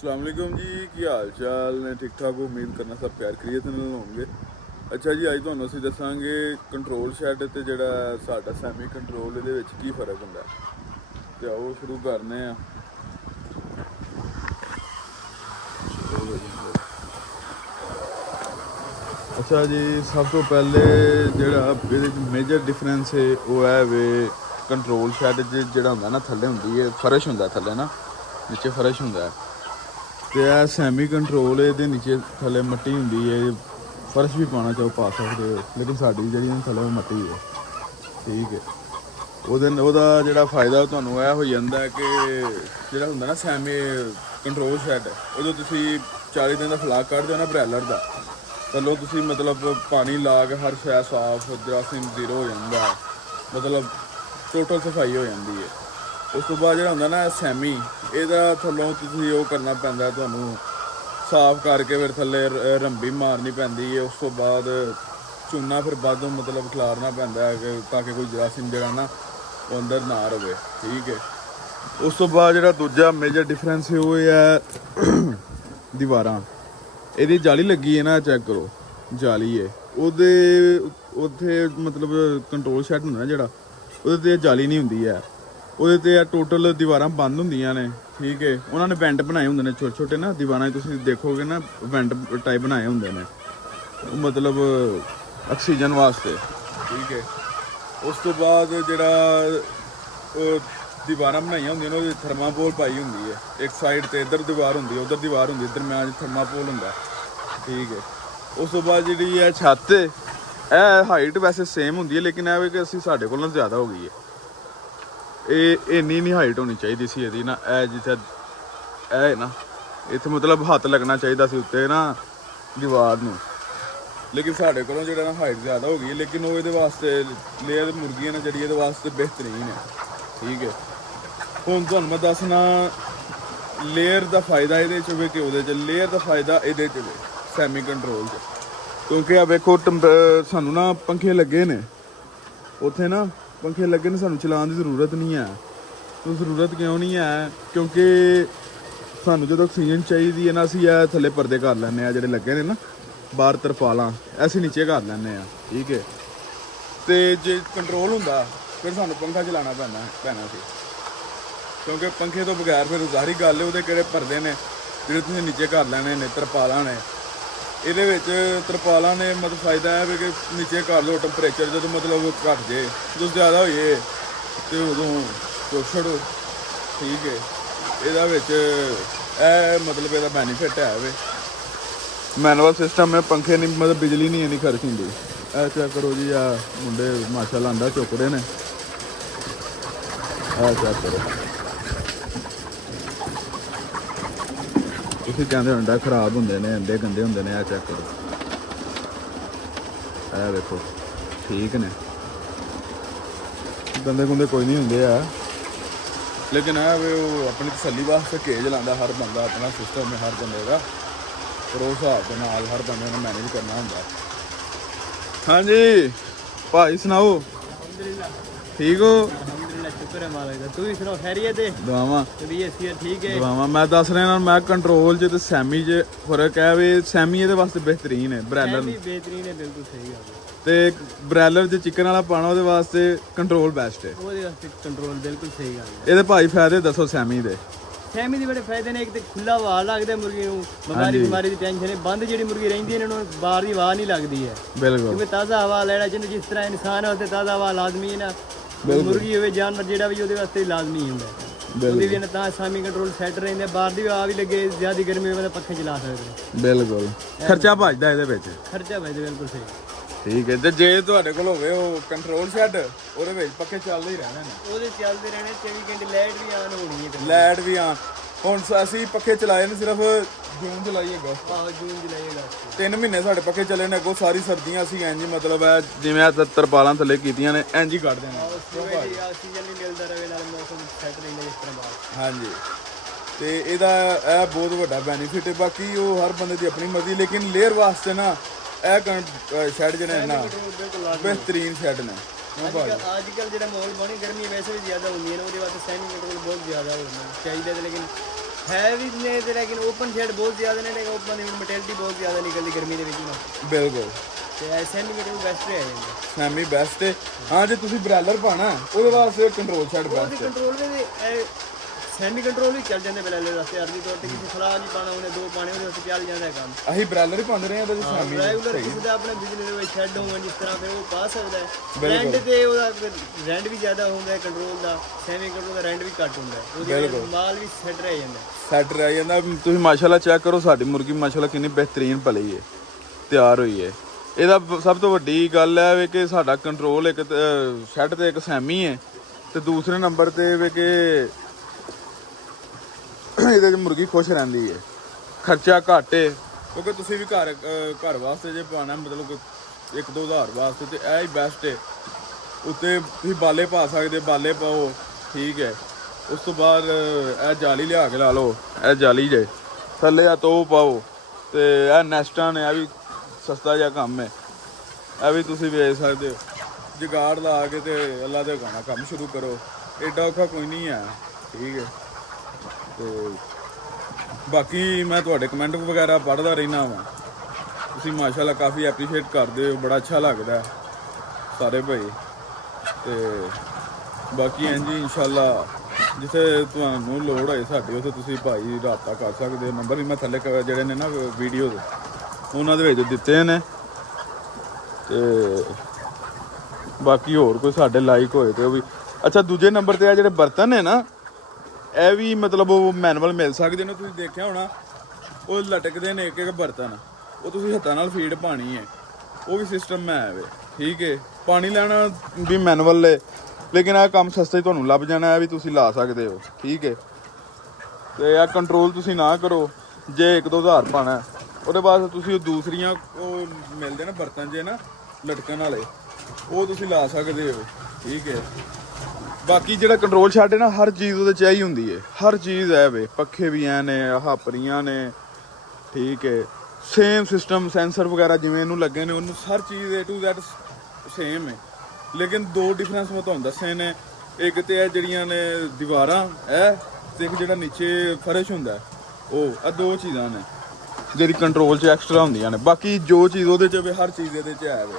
अस्सलाम वालेकुम जी, की हाल चाल ने? ठीक ठाक हो? उम्मीद करना सब प्यार करिए होंगे। अच्छा जी, अज तुहानूं असीं दसांगे कंट्रोल शैड ते जिहड़ा साडा सैमी कंट्रोल इहदे विच की फर्क हुंदा है। ते आओ शुरू करने आ। अच्छा जी, सब तो पहले जिहड़ा इहदे च मेजर डिफरेंस है वो है वे कंट्रोल शैड जिहड़ा हुंदा ना थल्ले हुंदी है फर्श हुंदा थल्ले ना, नीचे फर्श हुंदा है। ते ਇਹ ਸੈਮੀ ਕੰਟਰੋਲ ਇਹਦੇ ਨੀਚੇ ਥੱਲੇ ਮੱਟੀ ਹੁੰਦੀ ਹੈ। ਫਰਸ਼ ਵੀ ਪਾਉਣਾ ਚਾਹੋ ਪਾ ਸਕਦੇ ਹੋ, ਲੇਕਿਨ ਸਾਡੀ ਜਿਹੜੀ ਥੱਲੇ ਮੱਟੀ ਹੈ, ਠੀਕ ਹੈ। ਉਹਦਾ ਜਿਹੜਾ ਫਾਇਦਾ ਤੁਹਾਨੂੰ ਇਹ ਹੋ ਜਾਂਦਾ ਕਿ ਜਿਹੜਾ ਹੁੰਦਾ ਨਾ ਸੈਮੀ ਕੰਟਰੋਲ ਸ਼ੈਡ, ਉਦੋਂ ਤੁਸੀਂ 40 ਦਿਨ ਦਾ ਫਲਾਕ ਕੱਢਦੇ ਹੋ ਨਾ ਬਰੈਲਰ ਦਾ, ਥੱਲੋਂ ਤੁਸੀਂ ਮਤਲਬ ਪਾਣੀ ਲਾ ਕੇ ਹਰ ਸ਼ੈ ਸਾਫ ਜਰਾਸੀਮ ਜ਼ੀਰੋ ਹੋ ਜਾਂਦਾ, ਮਤਲਬ ਟੋਟਲ ਸਫਾਈ ਹੋ ਜਾਂਦੀ ਹੈ। ਉਸ ਤੋਂ ਬਾਅਦ ਜਿਹੜਾ ਹੁੰਦਾ ਨਾ ਸੈਮੀ, ਇਹਦਾ ਥੱਲੋਂ ਤੁਸੀਂ ਉਹ ਕਰਨਾ ਪੈਂਦਾ, ਤੁਹਾਨੂੰ ਸਾਫ਼ ਕਰਕੇ ਫਿਰ ਥੱਲੇ ਰੰਬੀ ਮਾਰਨੀ ਪੈਂਦੀ ਹੈ। ਉਸ ਤੋਂ ਬਾਅਦ ਚੂਨਾ ਫਿਰ ਬਾਅਦੋਂ ਮਤਲਬ ਖਿਲਾਰਨਾ ਪੈਂਦਾ ਹੈ ਤਾਂ ਕਿ ਕੋਈ ਜਰਾਸੀਮ ਜਿਹੜਾ ਨਾ ਉਹ ਅੰਦਰ ਨਾ ਰਵੇ, ਠੀਕ ਹੈ। ਉਸ ਤੋਂ ਬਾਅਦ ਜਿਹੜਾ ਦੂਜਾ ਮੇਜਰ ਡਿਫਰੈਂਸ ਹੈ ਉਹ ਇਹ ਹੈ ਦੀਵਾਰਾਂ। ਇਹਦੀ ਜਾਲੀ ਲੱਗੀ ਹੈ ਨਾ, ਚੈੱਕ ਕਰੋ, ਜਾਲੀ ਹੈ ਉਹਦੇ ਉੱਥੇ, ਮਤਲਬ ਕੰਟਰੋਲ ਸ਼ੈਡ ਹੁੰਦਾ ਨਾ ਜਿਹੜਾ, ਉਹਦੇ 'ਤੇ ਜਾਲੀ ਨਹੀਂ ਹੁੰਦੀ ਹੈ। ਉਹਦੇ 'ਤੇ ਟੋਟਲ ਦੀਵਾਰਾਂ ਬੰਦ ਹੁੰਦੀਆਂ ਨੇ, ਠੀਕ ਹੈ। ਉਹਨਾਂ ਨੇ ਵੈਂਟ ਬਣਾਏ ਹੁੰਦੇ ਨੇ ਛੋਟੇ ਛੋਟੇ ਨਾ ਦੀਵਾਰਾਂ, ਤੁਸੀਂ ਦੇਖੋਗੇ ਨਾ ਵੈਂਟ ਟਾਈਪ ਬਣਾਏ ਹੁੰਦੇ ਨੇ, ਮਤਲਬ ਆਕਸੀਜਨ ਵਾਸਤੇ, ਠੀਕ ਹੈ। ਉਸ ਤੋਂ ਬਾਅਦ ਜਿਹੜਾ ਦੀਵਾਰਾਂ ਬਣਾਈਆਂ ਹੁੰਦੀਆਂ ਨੇ ਉਹਦੇ ਥਰਮਾਕੋਲ ਪਾਈ ਹੁੰਦੀ ਹੈ। ਇੱਕ ਸਾਈਡ 'ਤੇ ਇੱਧਰ ਦੀਵਾਰ ਹੁੰਦੀ ਹੈ, ਉੱਧਰ ਦੀਵਾਰ ਹੁੰਦੀ ਹੈ, ਦਰਮਿਆਨ 'ਚ ਥਰਮਾਕੋਲ ਹੁੰਦਾ, ਠੀਕ ਹੈ। ਉਸ ਤੋਂ ਬਾਅਦ ਜਿਹੜੀ ਇਹ ਛੱਤ, ਇਹ ਹਾਈਟ ਵੈਸੇ ਸੇਮ ਹੁੰਦੀ ਹੈ, ਲੇਕਿਨ ਇਹ ਵੀ ਕਿ ਅਸੀਂ ਸਾਡੇ ਕੋਲੋਂ ਜ਼ਿਆਦਾ ਹੋ ਗਈ ਹੈ। ਇਹ ਇੰਨੀ ਨਹੀਂ ਹਾਈਟ ਹੋਣੀ ਚਾਹੀਦੀ ਸੀ ਇਹਦੀ ਨਾ, ਇਹ ਜਿੱਥੇ ਇਹ ਨਾ ਇੱਥੇ ਮਤਲਬ ਹੱਥ ਲੱਗਣਾ ਚਾਹੀਦਾ ਸੀ ਉੱਤੇ ਨਾ ਦੀਵਾਰ ਨੂੰ, ਲੇਕਿਨ ਸਾਡੇ ਕੋਲੋਂ ਜਿਹੜਾ ਨਾ ਹਾਈਟ ਜ਼ਿਆਦਾ ਹੋ ਗਈ। ਲੇਕਿਨ ਉਹ ਇਹਦੇ ਵਾਸਤੇ ਲੇਅਰ ਮੁਰਗੀਆਂ ਨੇ ਜਿਹੜੀ ਇਹਦੇ ਵਾਸਤੇ ਬਿਹਤਰੀਨ ਹੈ, ਠੀਕ ਹੈ। ਹੁਣ ਤੁਹਾਨੂੰ ਮੈਂ ਦੱਸਣਾ ਲੇਅਰ ਦਾ ਫਾਇਦਾ ਇਹਦੇ 'ਚ ਹੋਵੇ ਕਿ ਉਹਦੇ 'ਚ। ਲੇਅਰ ਦਾ ਫਾਇਦਾ ਇਹਦੇ 'ਚ ਹੋਵੇ ਸੈਮੀ ਕੰਟਰੋਲ 'ਚ, ਕਿਉਂਕਿ ਆ ਵੇਖੋ ਸਾਨੂੰ ਨਾ ਪੰਖੇ ਲੱਗੇ ਨੇ ਉੱਥੇ ਨਾ, पंखे लगे ने, सानू चलाने की जरूरत नहीं है। तो जरूरत क्यों नहीं है? क्योंकि सानू जो ऑक्सीजन चाहिए है ना, असी थले परदे कर लैने जोड़े लगे ने ना बाहर तरपालां, असी नीचे कर लैने, ठीक है। तो जे कंट्रोल होंदा फिर सानू पंखा चलाना पैना सी, क्योंकि पंखे तो बगैर फिर ज़ाहिरी गल है उहदे किहड़े परदे ने जिहड़े तुसीं नीचे कर लैने ने, तरपालां ने। ਇਹਦੇ ਵਿੱਚ ਤਰਪਾਲਾਂ ਨੇ ਮਤਲਬ ਫਾਇਦਾ ਹੈ ਵੀ ਕਿ ਨੀਚੇ ਕਰ ਲਓ, ਟੈਂਪਰੇਚਰ ਜਦੋਂ ਮਤਲਬ ਘੱਟ ਜੇ, ਜਦੋਂ ਜ਼ਿਆਦਾ ਹੋ ਜੇ ਤੇ ਉਦੋਂ ਛੱਡੋ, ਠੀਕ ਹੈ। ਇਹਦਾ ਵਿੱਚ ਇਹ ਮਤਲਬ ਇਹਦਾ ਬੈਨੀਫਿਟ ਹੈ ਵੇ ਮੈਨੂਅਲ ਸਿਸਟਮ ਹੈ, ਪੰਖੇ ਨਹੀਂ ਮਤਲਬ ਬਿਜਲੀ ਨਹੀਂ ਇੰਨੀ ਖਰਚ ਹੁੰਦੀ। ਇਹ ਚੈੱਕ ਕਰੋ ਜੀ, ਆ ਮੁੰਡੇ ਮਾਸ਼ਾਅੱਲਾ ਆਂਡਾ ਚੁੱਕਦੇ ਨੇ, ਇਹ ਚੈੱਕ ਕਰੋ। ਤੁਸੀਂ ਕਹਿੰਦੇ ਅੰਡਾ ਖਰਾਬ ਹੁੰਦੇ ਨੇ, ਅੰਡੇ ਗੰਦੇ ਹੁੰਦੇ ਨੇ, ਇਹ ਚੈੱਕ ਕਰੋ, ਇਹ ਵੇਖੋ, ਠੀਕ ਨੇ, ਗੰਦੇ ਗੁੰਦੇ ਕੋਈ ਨਹੀਂ ਹੁੰਦੇ ਆ। ਲੇਕਿਨ ਇਹ ਵੀ ਉਹ ਆਪਣੀ ਤਸੱਲੀ ਵਾਸਤੇ ਕੇਜ ਲਾਉਂਦਾ ਹਰ ਬੰਦਾ, ਆਪਣਾ ਸਿਸਟਮ ਹੈ ਹਰ ਬੰਦੇ ਦਾ, ਪਰ ਉਸ ਹਿਸਾਬ ਦੇ ਨਾਲ ਹਰ ਬੰਦੇ ਨੂੰ ਮੈਨੇਜ ਕਰਨਾ ਹੁੰਦਾ। ਹਾਂਜੀ ਭਾਈ ਸੁਣਾਓ, ਠੀਕ ਹੋ? शुक्र है मालिक दा, तू ही सुनाओ खैरियत है? दुआवां तबीयत सेहत ठीक है? दुआवां। मैं दस रहा मैं कंट्रोल च ते सैमी च फर्क है वे, सैमी ਇਹਦੇ ਵਾਸਤੇ ਬਿਹਤਰੀਨ ਹੈ, ਬ੍ਰੈਲਰ भी बेहतरीन है, बिल्कुल सही गल है। ਤੇ ਬ੍ਰੈਲਰ ਚ ਚਿਕਨ ਵਾਲਾ ਪਾਣਾ ਉਹਦੇ ਵਾਸਤੇ ਕੰਟਰੋਲ ਬੈਸਟ ਹੈ, ਉਹਦੇ ਵਾਸਤੇ ਕੰਟਰੋਲ ਬਿਲਕੁਲ ਸਹੀ ਗੱਲ ਹੈ। ਇਹਦੇ ਭਾਈ ਫਾਇਦੇ ਦੱਸੋ ਸੈਮੀ ਦੇ? ਸੈਮੀ ਦੇ ਬੜੇ ਫਾਇਦੇ ਨੇ, ਇੱਕ ਤੇ ਖੁੱਲਾ ਹਵਾ ਲੱਗਦਾ ਮੁਰਗੀ ਨੂੰ, ਬਿਮਾਰੀ ਦੀ ਟੈਨਸ਼ਨ ਹੈ। ਬੰਦ ਜਿਹੜੀ ਮੁਰਗੀ ਰਹਿੰਦੀ ਹੈ ਇਹਨਾਂ ਨੂੰ ਬਾਹਰ ਦੀ ਹਵਾ ਨਹੀਂ ਲੱਗਦੀ ਹੈ, ਬਿਲਕੁਲ, ਕਿਉਂਕਿ ਤਾਜ਼ਾ ਹਵਾ ਲੈਣਾ ਜਿੰਨੇ ਜਿਸ ਤਰ੍ਹਾਂ ਇਨਸਾਨ ਹੈ ਉੱਥੇ ਤਾਜ਼ਾ ਹਵਾ ਲਾਜ਼ਮੀ ਹੈ ਨਾ, ਮੁਰਗੀ ਹੋਵੇ ਜਾਨਵਰ ਜਿਹੜਾ ਵੀ ਉਹਦੇ ਵਾਸਤੇ ਲਾਜ਼ਮੀ ਹੁੰਦਾ। ਉਹਦੀ ਵੀ ਤਾਂ ਸੈਮੀ ਕੰਟਰੋਲ ਸੈੱਟ ਰਹਿੰਦੇ, ਬਾਹਰ ਦੀ ਹਵਾ ਵੀ ਲੱਗੇ, ਜ਼ਿਆਦਾ ਗਰਮੀ ਹੋਵੇ ਤਾਂ ਪੱਖੇ ਚਲਾ ਸਕਦੇ। ਬਿਲਕੁਲ, ਖਰਚਾ ਬਚਦਾ ਇਹਦੇ ਵਿੱਚ, ਖਰਚਾ ਬਚਦਾ, ਬਿਲਕੁਲ ਸਹੀ, ਠੀਕ ਹੈ। ਤੇ ਜੇ ਤੁਹਾਡੇ ਕੋਲ ਹੋਵੇ ਉਹ ਕੰਟਰੋਲ ਸ਼ੈਡ, ਉਹਦੇ ਵਿੱਚ ਪੱਖੇ ਚੱਲਦੇ ਹੀ ਰਹਿਣੇ ਨੇ, ਉਹਦੇ ਚੱਲਦੇ ਰਹਿਣੇ 24 ਘੰਟੇ, ਲਾਈਟ ਵੀ ਆਨ ਹੋਣੀ ਹੈ, ਲਾਈਟ ਵੀ ਆਨ। ਹੁਣ ਅਸੀਂ ਪੱਖੇ ਚਲਾਏ ਨੇ ਸਿਰਫ ਜੂਨ ਜੁਲਾਈ ਅਗਸਤ, ਆਹ ਜੂਨ ਜੁਲਾਈ ਅਗਸਤ 3 ਮਹੀਨੇ ਸਾਡੇ ਪੱਖੇ ਚੱਲੇ ਨੇ। ਅੱਗੋਂ ਸਾਰੀ ਸਰਦੀਆਂ ਅਸੀਂ ਇੰਝ ਮਤਲਬ ਹੈ ਜਿਵੇਂ ਆ ਤਰਪਾਲਾਂ ਥੱਲੇ ਕੀਤੀਆਂ ਨੇ ਇੰਝ ਹੀ ਕੱਢ ਦੇਣਾ, ਆਕਸੀਜਨ ਵੀ ਮਿਲਦਾ ਰਹੇ, ਨਾਲ ਮੌਸਮ ਸੈੱਟ ਰਹਿੰਦਾ ਜਿਸ ਤਰ੍ਹਾਂ ਬਾਹਰ। ਹਾਂਜੀ, ਤੇ ਇਹਦਾ ਇਹ ਬਹੁਤ ਵੱਡਾ ਬੈਨੀਫਿਟ ਹੈ। ਬਾਕੀ ਉਹ ਹਰ ਬੰਦੇ ਦੀ ਆਪਣੀ ਮਰਜ਼ੀ, ਲੇਕਿਨ ਲੇਅਰ ਵਾਸਤੇ ਨਾ ਇਹ ਸ਼ੈਡ ਜਿਹੜੇ ਨਾ ਬਿਹਤਰੀਨ ਸ਼ੈਡ ਨੇ। ਅੱਜ ਕੱਲ ਜਿਹੜਾ ਮਾਹੌਲ ਬਣੀ, ਗਰਮੀ ਵੈਸੇ ਵੀ ਜ਼ਿਆਦਾ ਹੁੰਦੀ ਹੈ ਨਾ, ਉਹਦੇ ਵਾਸਤੇ ਸੈਮੀ ਕੰਟਰੋਲ ਬਹੁਤ ਜ਼ਿਆਦਾ ਹੋਣਾ ਚਾਹੀਦਾ, ਲੇਕਿਨ ਹੈ ਵੀ ਨੇ ਤੇ ਲੇਕਿਨ ਓਪਨ ਸ਼ੈਡ ਬਹੁਤ ਜ਼ਿਆਦਾ ਨੇ ਲੇਕਿਨ ਓਪਨ ਦੀ ਮੋਟੈਲਿਟੀ ਬਹੁਤ ਜ਼ਿਆਦਾ ਨਿਕਲਦੀ ਗਰਮੀ ਦੇ ਵਿੱਚ ਨਾ ਬਿਲਕੁਲ ਤੇ ਸੈਮੀ ਕੰਟਰੋਲ ਬੈਸਟ ਹੈ ਜਾਂਦਾ ਸੈਮੀ ਬੈਸਟ ਹੈ। ਹਾਂ ਜੇ ਤੁਸੀਂ ਬ੍ਰੈਲਰ ਪਾਣਾ ਉਹਦੇ ਵਾਸਤੇ ਕੰਟਰੋਲ ਸ਼ੈਡ ਉਹਦੇ ਬੈਸਟ ਹੈ। ਕੰਟਰੋਲ ਦੇ ਸੈਮੀ ਕੰਟਰੋਲ ਵੀ ਚੱਲ ਜਾਂਦੇ ਬਲੈਲੇ ਵਾਸਤੇ ਅਰਜੀ ਤੌਰ ਤੇ ਕਿਸੇ ਫਲਾ ਨਹੀਂ ਪਾਣਾ ਉਹਨੇ ਦੋ ਪਾਣੇ ਉਹਦੇ ਵਾਸਤੇ ਚੱਲ ਜਾਂਦਾ ਕੰਮ ਅਸੀਂ ਬ੍ਰੈਲਰ ਹੀ ਪਾਉਂਦੇ ਰਹੇ ਹਾਂ ਤੇ ਸੈਮੀ ਰੈਗੂਲਰ ਕਿਸੇ ਦਾ ਆਪਣੇ ਬਿਜਲੀ ਦੇ ਵਿੱਚ ਸ਼ੈਡ ਹੋਣ ਜਿਸ ਤਰ੍ਹਾਂ ਫਿਰ ਉਹ ਪਾ ਸਕਦਾ ਹੈ ਰੈਂਟ ਤੇ ਉਹਦਾ ਰੈਂਟ ਵੀ ਜ਼ਿਆਦਾ ਹੁੰਦਾ ਹੈ ਕੰਟਰੋਲ ਦਾ ਸੈਮੀ ਕੰਟਰੋਲ ਦਾ ਰੈਂਟ ਵੀ ਘੱਟ ਹੁੰਦਾ ਹੈ ਉਹਦੇ ਮਾਲ ਵੀ ਸੈੱਟ ਰਹਿ ਜਾਂਦਾ ਸੈੱਟ ਰਹਿ ਜਾਂਦਾ। ਤੁਸੀਂ ਮਾਸ਼ਾਅੱਲਾ ਚੈੱਕ ਕਰੋ ਸਾਡੀ ਮੁਰਗੀ ਮਾਸ਼ਾਅੱਲਾ ਕਿੰਨੀ ਬਿਹਤਰੀਨ ਪਲੀ ਹੈ ਤਿਆਰ ਹੋਈ ਹੈ। ਇਹਦਾ ਸਭ ਤੋਂ ਵੱਡੀ ਗੱਲ ਹੈ ਵੀ ਕਿ ਸਾਡਾ ਕੰਟਰੋਲ ਇੱਕ ਸ਼ੈੱਡ ਤੇ ਇੱਕ ਸੈਮੀ ਹੈ ਤੇ ਦੂਸਰੇ ਨੰਬਰ ਤੇ ਵੀ ਕਿ ਇਹਦੇ 'ਚ ਮੁਰਗੀ ਖੁਸ਼ ਰਹਿੰਦੀ ਹੈ ਖਰਚਾ ਘੱਟ ਹੈ ਕਿਉਂਕਿ ਤੁਸੀਂ ਵੀ ਘਰ ਵਾਸਤੇ ਜੇ ਪਾਉਣਾ ਮਤਲਬ 1-2 ਹਜ਼ਾਰ ਵਾਸਤੇ ਤੇ ਇਹ ਹੀ ਬੈਸਟ ਹੈ। ਉੱਤੇ ਤੁਸੀਂ ਬਾਲੇ ਪਾ ਸਕਦੇ ਬਾਲੇ ਪਾਓ ਠੀਕ ਹੈ। ਉਸ ਤੋਂ ਬਾਅਦ ਇਹ ਜਾਲੀ ਲਿਆ ਕੇ ਲਾ ਲਓ ਇਹ ਜਾਲੀ ਜੇ ਥੱਲੇ ਆ ਤੋ ਪਾਓ ਤੇ ਇਹ ਨੈਸਟਾਂ ਨੇ ਇਹ ਵੀ ਸਸਤਾ ਜਿਹਾ ਕੰਮ ਹੈ ਇਹ ਵੀ ਤੁਸੀਂ ਵੇਚ ਸਕਦੇ ਹੋ ਜੁਗਾੜ ਲਾ ਕੇ ਤੇ ਅੱਲਾ ਦੇ ਗਾਣਾ ਕੰਮ ਸ਼ੁਰੂ ਕਰੋ ਐਡਾ ਔਖਾ ਕੋਈ ਨਹੀਂ ਹੈ ਠੀਕ ਹੈ। ਤੇ ਬਾਕੀ ਮੈਂ ਤੁਹਾਡੇ ਕਮੈਂਟ ਵਗੈਰਾ ਪੜ੍ਹਦਾ ਰਹਿਣਾ ਵਾਂ ਤੁਸੀਂ ਮਾਸ਼ਾਅੱਲਾ ਕਾਫੀ ਐਪਰੀਸ਼ੀਏਟ ਕਰਦੇ ਹੋ ਬੜਾ ਅੱਛਾ ਲੱਗਦਾ ਸਾਰੇ ਭਾਈ ਤੇ ਬਾਕੀ ਇੰਝ ਇਨਸ਼ਾਅੱਲਾ ਜਿੱਥੇ ਤੁਹਾਨੂੰ ਲੋੜ ਹੋਏ ਸਾਡੀ ਉੱਥੇ ਤੁਸੀਂ ਭਾਈ ਰਾਬਤਾ ਕਰ ਸਕਦੇ ਹੋ। ਨੰਬਰ ਵੀ ਮੈਂ ਥੱਲੇ ਜਿਹੜੇ ਨੇ ਨਾ ਵੀਡੀਓ ਦੇ ਉਹਨਾਂ ਦੇ ਵਿੱਚ ਦਿੱਤੇ ਨੇ ਤੇ ਬਾਕੀ ਹੋਰ ਕੋਈ ਸਾਡੇ ਲਾਈਕ ਹੋਏ ਤੇ ਉਹ ਵੀ ਅੱਛਾ। ਦੂਜੇ ਨੰਬਰ ਤੇ ਆ ਜਿਹੜੇ ਬਰਤਨ ਨੇ ਨਾ ਇਹ ਵੀ ਮਤਲਬ ਉਹ ਮੈਨੂਅਲ ਮਿਲ ਸਕਦੇ ਨੇ ਤੁਸੀਂ ਦੇਖਿਆ ਹੋਣਾ ਉਹ ਲਟਕਦੇ ਨੇ ਇੱਕ ਬਰਤਨ ਉਹ ਤੁਸੀਂ ਹੱਥਾਂ ਨਾਲ ਫੀਡ ਪਾਣੀ ਹੈ ਉਹ ਵੀ ਸਿਸਟਮ ਹੈ ਵੇ ਠੀਕ ਹੈ। ਪਾਣੀ ਲੈਣਾ ਵੀ ਮੈਨੂਅਲ ਹੈ ਲੇਕਿਨ ਇਹ ਕੰਮ ਸਸਤੇ ਤੁਹਾਨੂੰ ਲੱਭ ਜਾਣਾ ਇਹ ਵੀ ਤੁਸੀਂ ਲਾ ਸਕਦੇ ਹੋ ਠੀਕ ਹੈ। ਤੇ ਇਹ ਕੰਟਰੋਲ ਤੁਸੀਂ ਨਾ ਕਰੋ ਜੇ 1-2 ਹਜ਼ਾਰ ਪਾਣਾ ਉਹਦੇ ਬਾਅਦ ਤੁਸੀਂ ਉਹ ਦੂਸਰੀਆਂ ਉਹ ਮਿਲਦੇ ਨਾ ਬਰਤਨ ਜੇ ਨਾ ਲਟਕਣ ਵਾਲੇ ਉਹ ਤੁਸੀਂ ਲਾ ਸਕਦੇ ਹੋ ਠੀਕ ਹੈ। ਬਾਕੀ ਜਿਹੜਾ ਕੰਟਰੋਲ ਸ਼ੈਡ ਹੈ ਨਾ ਹਰ ਚੀਜ਼ ਉਹਦੇ 'ਚ ਹੀ ਹੁੰਦੀ ਹੈ ਹਰ ਚੀਜ਼ ਹੈ ਵੇ ਪੱਖੇ ਵੀ ਐ ਨੇ ਹਾਪਰੀਆਂ ਨੇ ਠੀਕ ਹੈ। ਸੇਮ ਸਿਸਟਮ ਸੈਂਸਰ ਵਗੈਰਾ ਜਿਵੇਂ ਇਹਨੂੰ ਲੱਗੇ ਨੇ ਉਹਨੂੰ ਹਰ ਚੀਜ਼ A to Z ਸੇਮ ਹੈ ਲੇਕਿਨ ਦੋ ਡਿਫਰੈਂਸ ਮੈਂ ਤੁਹਾਨੂੰ ਦੱਸੇ ਨੇ ਇੱਕ ਤੇ ਇਹ ਜਿਹੜੀਆਂ ਨੇ ਦੀਵਾਰਾਂ ਇਹ ਤੇ ਇੱਕ ਜਿਹੜਾ ਨੀਚੇ ਫਰਸ਼ ਹੁੰਦਾ ਉਹ ਇਹ ਦੋ ਚੀਜ਼ਾਂ ਨੇ ਜਿਹੜੀ ਕੰਟਰੋਲ 'ਚ ਐਕਸਟਰਾ ਹੁੰਦੀਆਂ ਨੇ। ਬਾਕੀ ਜੋ ਚੀਜ਼ ਉਹਦੇ 'ਚ ਵੇ ਹਰ ਚੀਜ਼ ਇਹਦੇ 'ਚ ਹੈ ਵੇ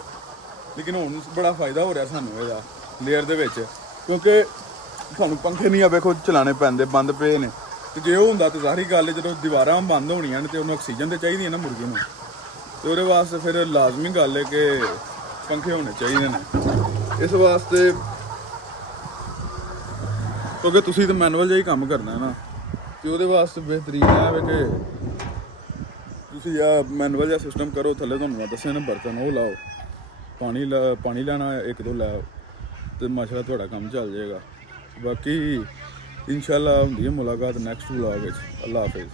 ਲੇਕਿਨ ਹੁਣ ਬੜਾ ਫਾਇਦਾ ਹੋ ਰਿਹਾ ਸਾਨੂੰ ਇਹਦਾ ਲੇਅਰ ਦੇ ਵਿੱਚ ਕਿਉਂਕਿ ਸਾਨੂੰ ਪੰਖੇ ਨਹੀਂ ਆ ਵੇਖੋ ਚਲਾਉਣੇ ਪੈਂਦੇ ਬੰਦ ਪਏ ਨੇ ਤੇ ਜੇ ਉਹ ਹੁੰਦਾ ਤਾਂ ਸਾਰੀ ਗੱਲ ਜਦੋਂ ਦੀਵਾਰਾਂ ਬੰਦ ਹੋਣੀਆਂ ਨੇ ਤੇ ਉਹਨੂੰ ਆਕਸੀਜਨ ਤੇ ਚਾਹੀਦੀ ਹੈ ਨਾ ਮੁਰਗੀ ਨੂੰ ਤੇ ਉਹਦੇ ਵਾਸਤੇ ਫਿਰ ਲਾਜ਼ਮੀ ਗੱਲ ਹੈ ਕਿ ਪੰਖੇ ਹੋਣੇ ਚਾਹੀਦੇ ਨੇ ਇਸ ਵਾਸਤੇ ਕਿਉਂਕਿ ਤੁਸੀਂ ਤਾਂ ਮੈਨੂਅਲ ਜਿਹਾ ਹੀ ਕੰਮ ਕਰਨਾ ਹੈ ਨਾ ਤੇ ਉਹਦੇ ਵਾਸਤੇ ਬਿਹਤਰੀਨ ਹੈ ਵੇ ਕਿ ਤੁਸੀਂ ਆ ਮੈਨੂਅਲ ਜਿਹਾ ਸਿਸਟਮ ਕਰੋ ਥੱਲੇ ਤੁਹਾਨੂੰ ਮੈਂ ਦੱਸਿਆ ਨਾ ਬਰਤਨ ਉਹ ਲਾਓ ਪਾਣੀ ਲੈਣਾ 1-2 ਲਾਓ ਤੇ ਮਾਸ਼ਾਅੱਲਾ ਤੁਹਾਡਾ ਕੰਮ ਚੱਲ ਜਾਏਗਾ। ਬਾਕੀ ਇਨਸ਼ਾਅੱਲਾ ਹੁੰਦੀ ਹੈ ਮੁਲਾਕਾਤ ਨੈਕਸਟ ਵਲੌਗ ਵਿੱਚ। ਅੱਲਾ ਹਾਫਿਜ਼।